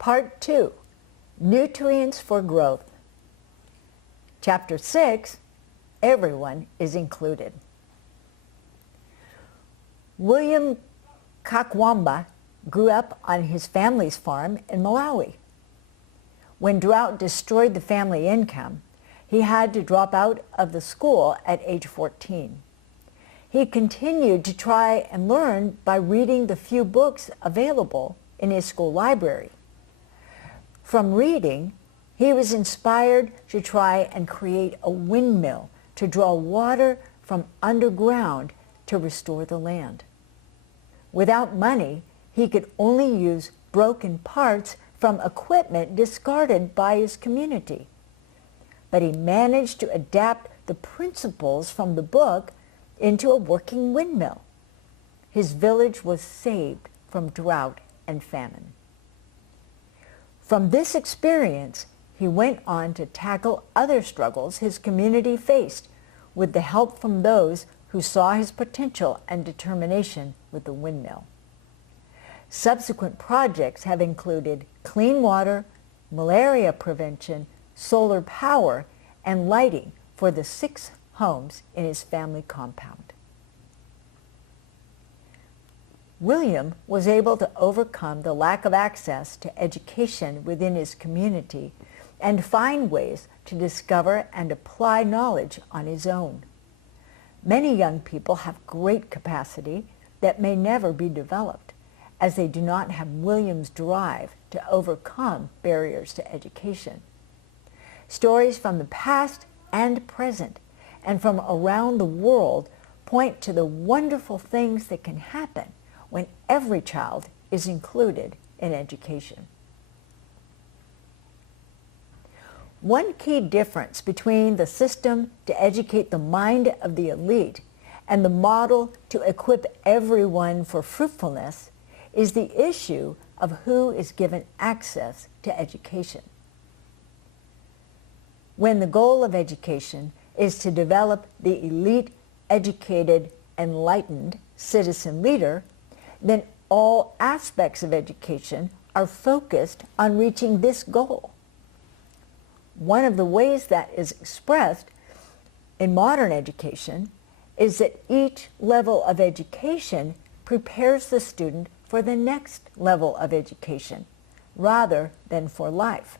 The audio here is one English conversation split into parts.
Part 2, Nutrients for Growth. Chapter 6, Everyone is Included. William Kakwamba grew up on his family's farm in Malawi. When drought destroyed the family income, he had to drop out of the school at age 14. He continued to try and learn by reading the few books available in his school library. From reading, he was inspired to try and create a windmill to draw water from underground to restore the land. Without money, he could only use broken parts from equipment discarded by his community. But he managed to adapt the principles from the book into a working windmill. His village was saved from drought and famine. From this experience, he went on to tackle other struggles his community faced with the help from those who saw his potential and determination with the windmill. Subsequent projects have included clean water, malaria prevention, solar power, and lighting for the 6 homes in his family compound. William was able to overcome the lack of access to education within his community and find ways to discover and apply knowledge on his own. Many young people have great capacity that may never be developed, as they do not have William's drive to overcome barriers to education. Stories from the past and present and from around the world point to the wonderful things that can happen when every child is included in education. One key difference between the system to educate the mind of the elite and the model to equip everyone for fruitfulness is the issue of who is given access to education. When the goal of education is to develop the elite, educated, enlightened citizen leader, then all aspects of education are focused on reaching this goal. One of the ways that is expressed in modern education is that each level of education prepares the student for the next level of education, rather than for life.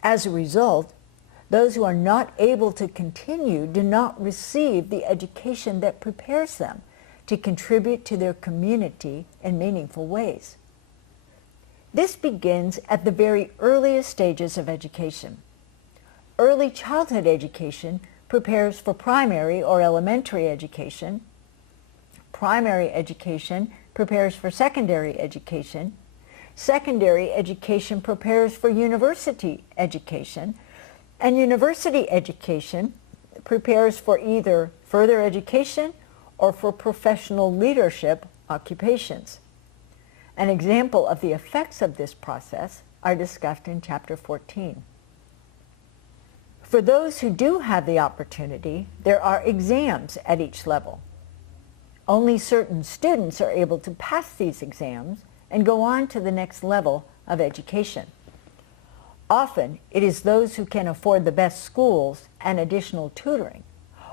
As a result, those who are not able to continue do not receive the education that prepares them to contribute to their community in meaningful ways. This begins at the very earliest stages of education. Early childhood education prepares for primary or elementary education. Primary education prepares for secondary education. Secondary education prepares for university education. And university education prepares for either further education or for professional leadership occupations. An example of the effects of this process are discussed in Chapter 14. For those who do have the opportunity, there are exams at each level. Only certain students are able to pass these exams and go on to the next level of education. Often, it is those who can afford the best schools and additional tutoring,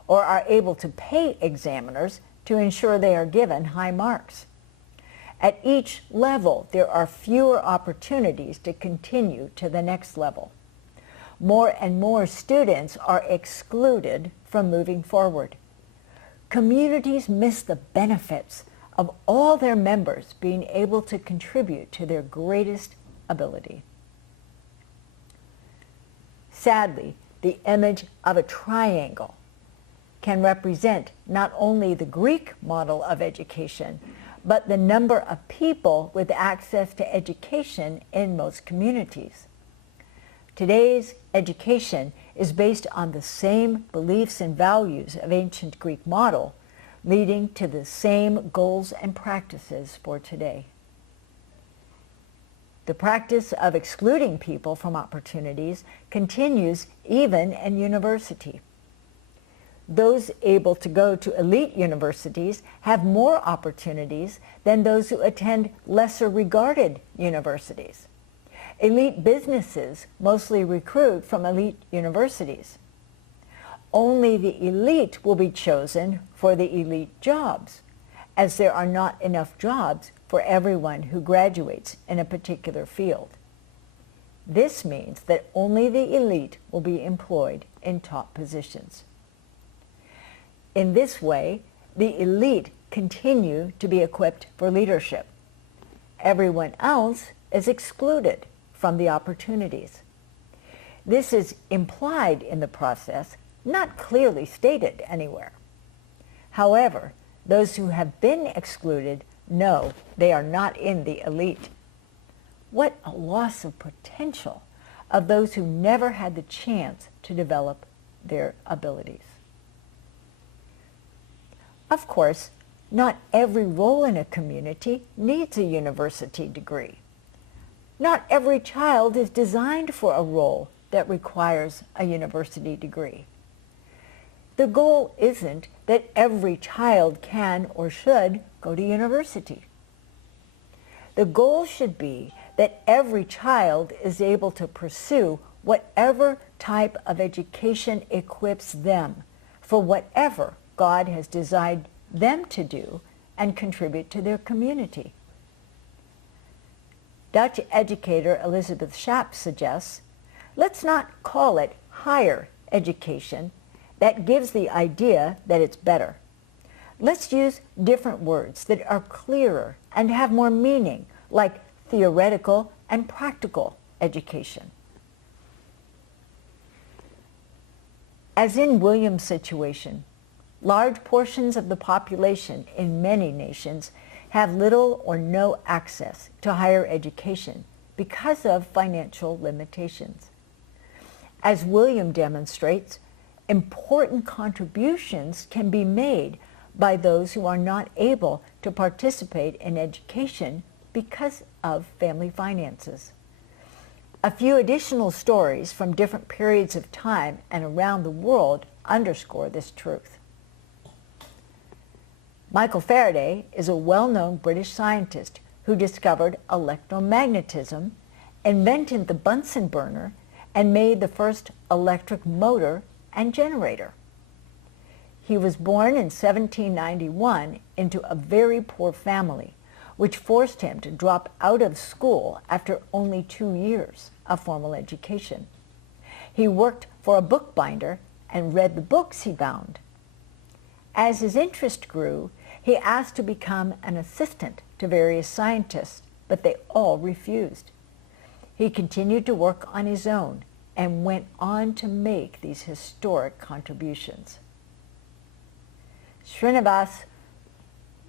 or are able to pay examiners to ensure they are given high marks. At each level, there are fewer opportunities to continue to the next level. More and more students are excluded from moving forward. Communities miss the benefits of all their members being able to contribute to their greatest ability. Sadly, the image of a triangle can represent not only the Greek model of education, but the number of people with access to education in most communities. Today's education is based on the same beliefs and values of ancient Greek model, leading to the same goals and practices for today. The practice of excluding people from opportunities continues even in university. Those able to go to elite universities have more opportunities than those who attend lesser regarded universities. Elite businesses mostly recruit from elite universities. Only the elite will be chosen for the elite jobs, as there are not enough jobs for everyone who graduates in a particular field. This means that only the elite will be employed in top positions. In this way, the elite continue to be equipped for leadership. Everyone else is excluded from the opportunities. This is implied in the process, not clearly stated anywhere. However, those who have been excluded know they are not in the elite. What a loss of potential of those who never had the chance to develop their abilities. Of course, not every role in a community needs a university degree. Not every child is designed for a role that requires a university degree. The goal isn't that every child can or should go to university. The goal should be that every child is able to pursue whatever type of education equips them for whatever God has designed them to do and contribute to their community. Dutch educator Elizabeth Schaap suggests, let's not call it higher education. That gives the idea that it's better. Let's use different words that are clearer and have more meaning, like theoretical and practical education. As in William's situation, large portions of the population in many nations have little or no access to higher education because of financial limitations. As William demonstrates, important contributions can be made by those who are not able to participate in education because of family finances. A few additional stories from different periods of time and around the world underscore this truth. Michael Faraday is a well-known British scientist who discovered electromagnetism, invented the Bunsen burner, and made the first electric motor and generator. He was born in 1791 into a very poor family, which forced him to drop out of school after only 2 years of formal education. He worked for a bookbinder and read the books he bound. As his interest grew, he asked to become an assistant to various scientists, but they all refused. He continued to work on his own and went on to make these historic contributions. Srinivas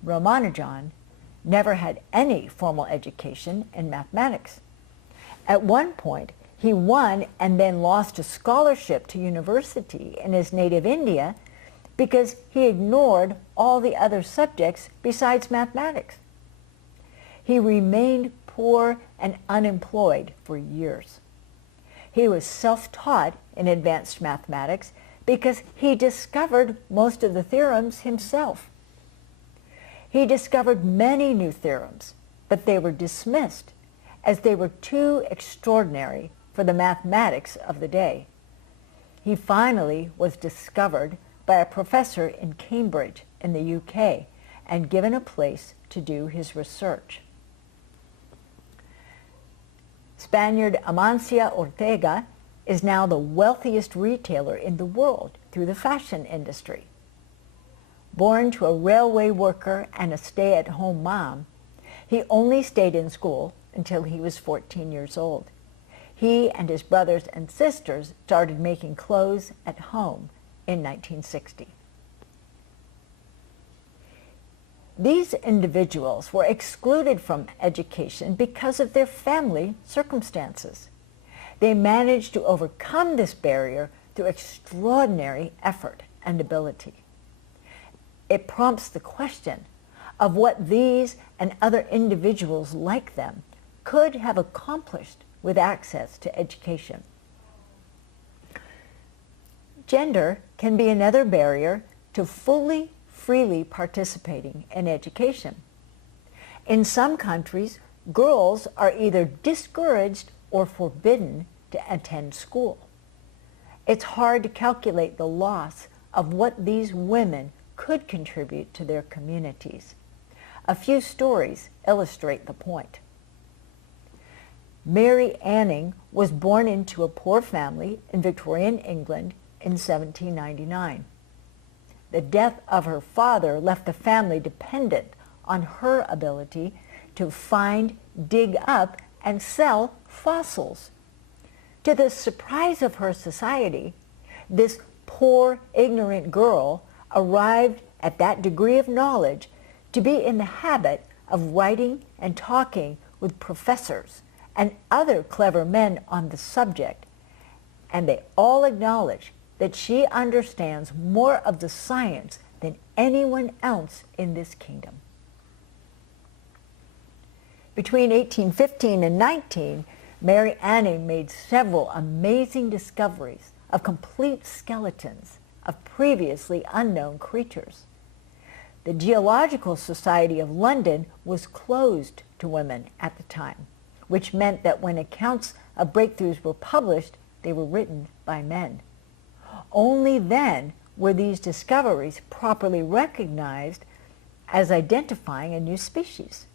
Ramanujan never had any formal education in mathematics. At one point, he won and then lost a scholarship to university in his native India because he ignored all the other subjects besides mathematics. He remained poor and unemployed for years. He was self-taught in advanced mathematics because he discovered most of the theorems himself. He discovered many new theorems, but they were dismissed as they were too extraordinary for the mathematics of the day. He finally was discovered by a professor in Cambridge in the UK and given a place to do his research. Spaniard Amancio Ortega is now the wealthiest retailer in the world through the fashion industry. Born to a railway worker and a stay-at-home mom, he only stayed in school until he was 14 years old. He and his brothers and sisters started making clothes at home in 1960. These individuals were excluded from education because of their family circumstances. They managed to overcome this barrier through extraordinary effort and ability. It prompts the question of what these and other individuals like them could have accomplished with access to education. Gender can be another barrier to freely participating in education. In some countries, girls are either discouraged or forbidden to attend school. It's hard to calculate the loss of what these women could contribute to their communities. A few stories illustrate the point. Mary Anning was born into a poor family in Victorian England in 1799. The death of her father left the family dependent on her ability to find, dig up, and sell fossils. To the surprise of her society, this poor, ignorant girl arrived at that degree of knowledge to be in the habit of writing and talking with professors and other clever men on the subject, and they all acknowledge that she understands more of the science than anyone else in this kingdom. Between 1815 and 19, Mary Anning made several amazing discoveries of complete skeletons of previously unknown creatures. The Geological Society of London was closed to women at the time, which meant that when accounts of breakthroughs were published, they were written by men. Only then were these discoveries properly recognized as identifying a new species.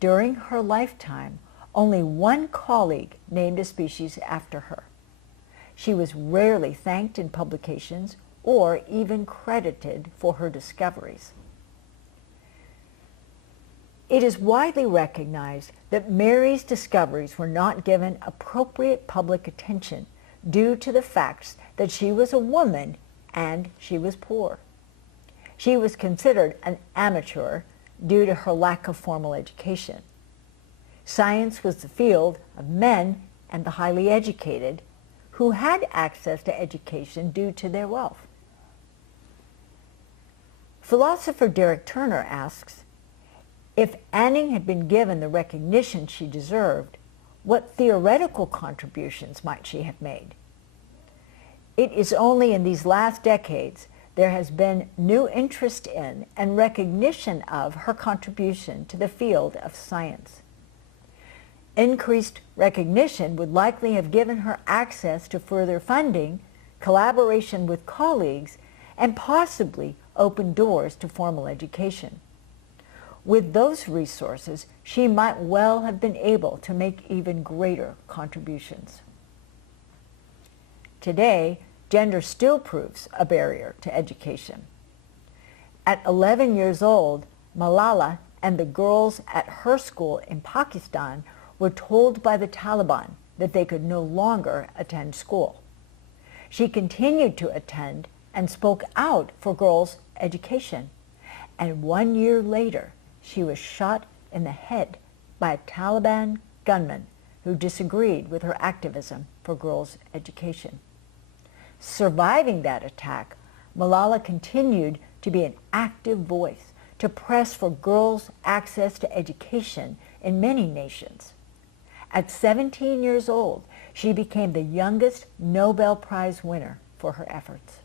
During her lifetime, only one colleague named a species after her. She was rarely thanked in publications or even credited for her discoveries. It is widely recognized that Mary's discoveries were not given appropriate public attention due to the facts that she was a woman and she was poor. She was considered an amateur due to her lack of formal education. Science was the field of men and the highly educated who had access to education due to their wealth. Philosopher Derek Turner asks, if Anning had been given the recognition she deserved, what theoretical contributions might she have made? It is only in these last decades there has been new interest in and recognition of her contribution to the field of science. Increased recognition would likely have given her access to further funding, collaboration with colleagues, and possibly opened doors to formal education. With those resources, she might well have been able to make even greater contributions. Today, gender still proves a barrier to education. At 11 years old, Malala and the girls at her school in Pakistan were told by the Taliban that they could no longer attend school. She continued to attend and spoke out for girls' education, and 1 year later, she was shot in the head by a Taliban gunman who disagreed with her activism for girls' education. Surviving that attack, Malala continued to be an active voice to press for girls' access to education in many nations. At 17 years old, she became the youngest Nobel Prize winner for her efforts.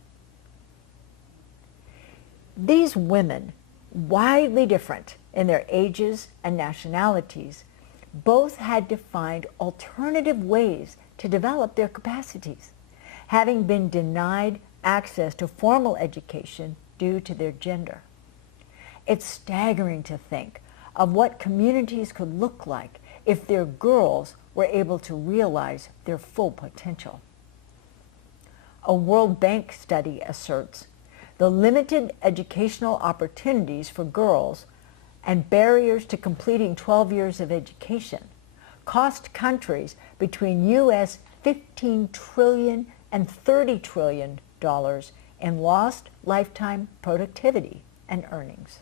These women, widely different in their ages and nationalities, both had to find alternative ways to develop their capacities, having been denied access to formal education due to their gender. It's staggering to think of what communities could look like if their girls were able to realize their full potential. A World Bank study asserts the limited educational opportunities for girls and barriers to completing 12 years of education cost countries between US $15 trillion and $30 trillion in lost lifetime productivity and earnings.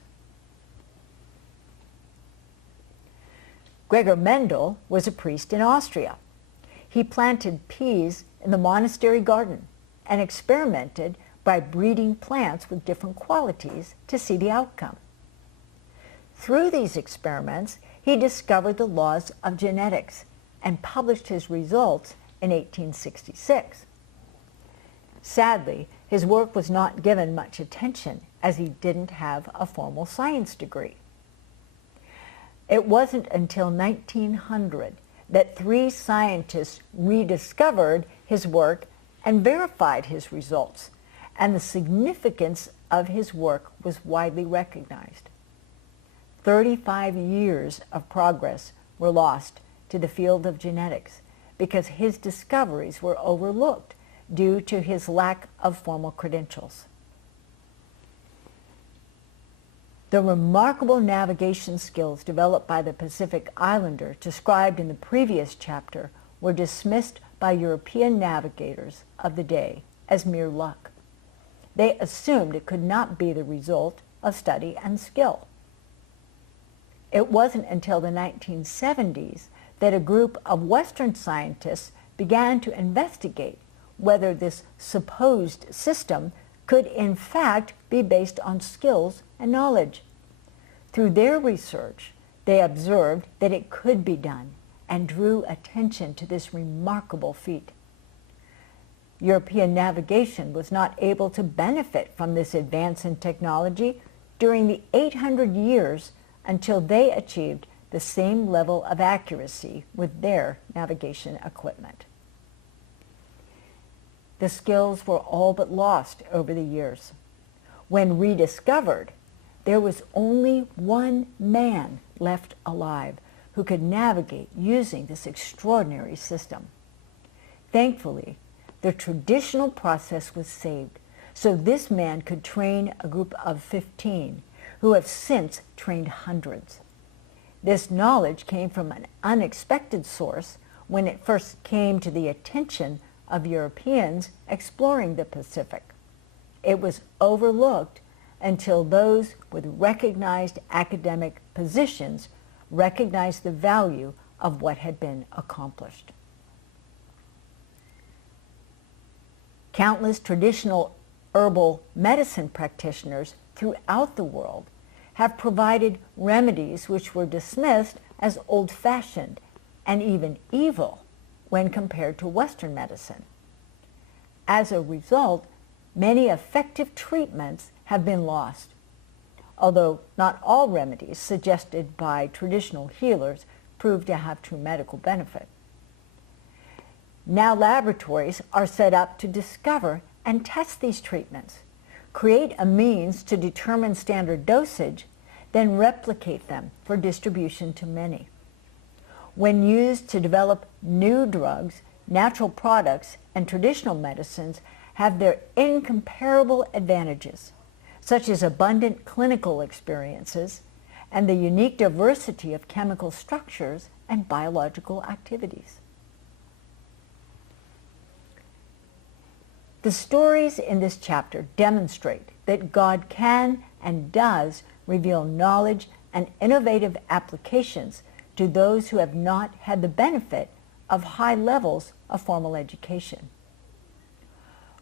Gregor Mendel was a priest in Austria. He planted peas in the monastery garden and experimented by breeding plants with different qualities to see the outcome. Through these experiments, he discovered the laws of genetics and published his results in 1866. Sadly, his work was not given much attention as he didn't have a formal science degree. It wasn't until 1900 that 3 scientists rediscovered his work and verified his results, and the significance of his work was widely recognized. 35 years of progress were lost to the field of genetics because his discoveries were overlooked due to his lack of formal credentials. The remarkable navigation skills developed by the Pacific Islander described in the previous chapter were dismissed by European navigators of the day as mere luck. They assumed it could not be the result of study and skill. It wasn't until the 1970s that a group of Western scientists began to investigate whether this supposed system could in fact be based on skills and knowledge. Through their research, they observed that it could be done and drew attention to this remarkable feat. European navigation was not able to benefit from this advance in technology during the 800 years until they achieved the same level of accuracy with their navigation equipment. The skills were all but lost over the years. When rediscovered, there was only one man left alive who could navigate using this extraordinary system. Thankfully, the traditional process was saved, so this man could train a group of 15 who have since trained hundreds. This knowledge came from an unexpected source when it first came to the attention of Europeans exploring the Pacific. It was overlooked until those with recognized academic positions recognized the value of what had been accomplished. Countless traditional herbal medicine practitioners throughout the world have provided remedies which were dismissed as old-fashioned and even evil when compared to Western medicine. As a result, many effective treatments have been lost, although not all remedies suggested by traditional healers prove to have true medical benefit. Now laboratories are set up to discover and test these treatments, create a means to determine standard dosage, then replicate them for distribution to many. When used to develop new drugs, natural products and traditional medicines have their incomparable advantages, such as abundant clinical experiences and the unique diversity of chemical structures and biological activities. The stories in this chapter demonstrate that God can and does reveal knowledge and innovative applications to those who have not had the benefit of high levels of formal education.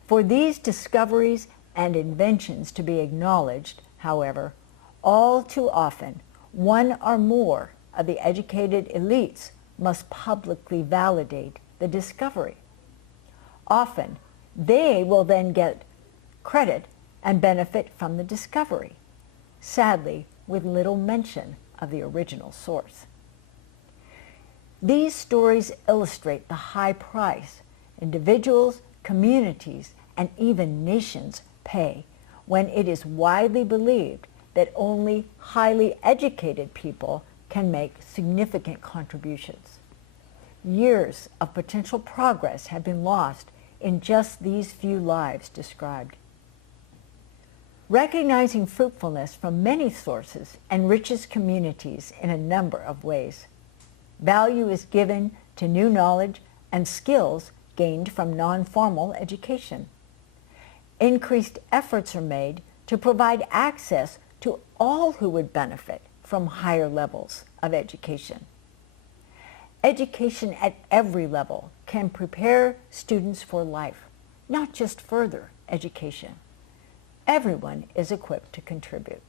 For these discoveries and inventions to be acknowledged, however, all too often, one or more of the educated elites must publicly validate the discovery. Often, they will then get credit and benefit from the discovery, sadly, with little mention of the original source. These stories illustrate the high price individuals, communities, and even nations pay when it is widely believed that only highly educated people can make significant contributions. Years of potential progress have been lost in just these few lives described. Recognizing fruitfulness from many sources enriches communities in a number of ways. Value is given to new knowledge and skills gained from non-formal education. Increased efforts are made to provide access to all who would benefit from higher levels of education. Education at every level can prepare students for life, not just further education. Everyone is equipped to contribute.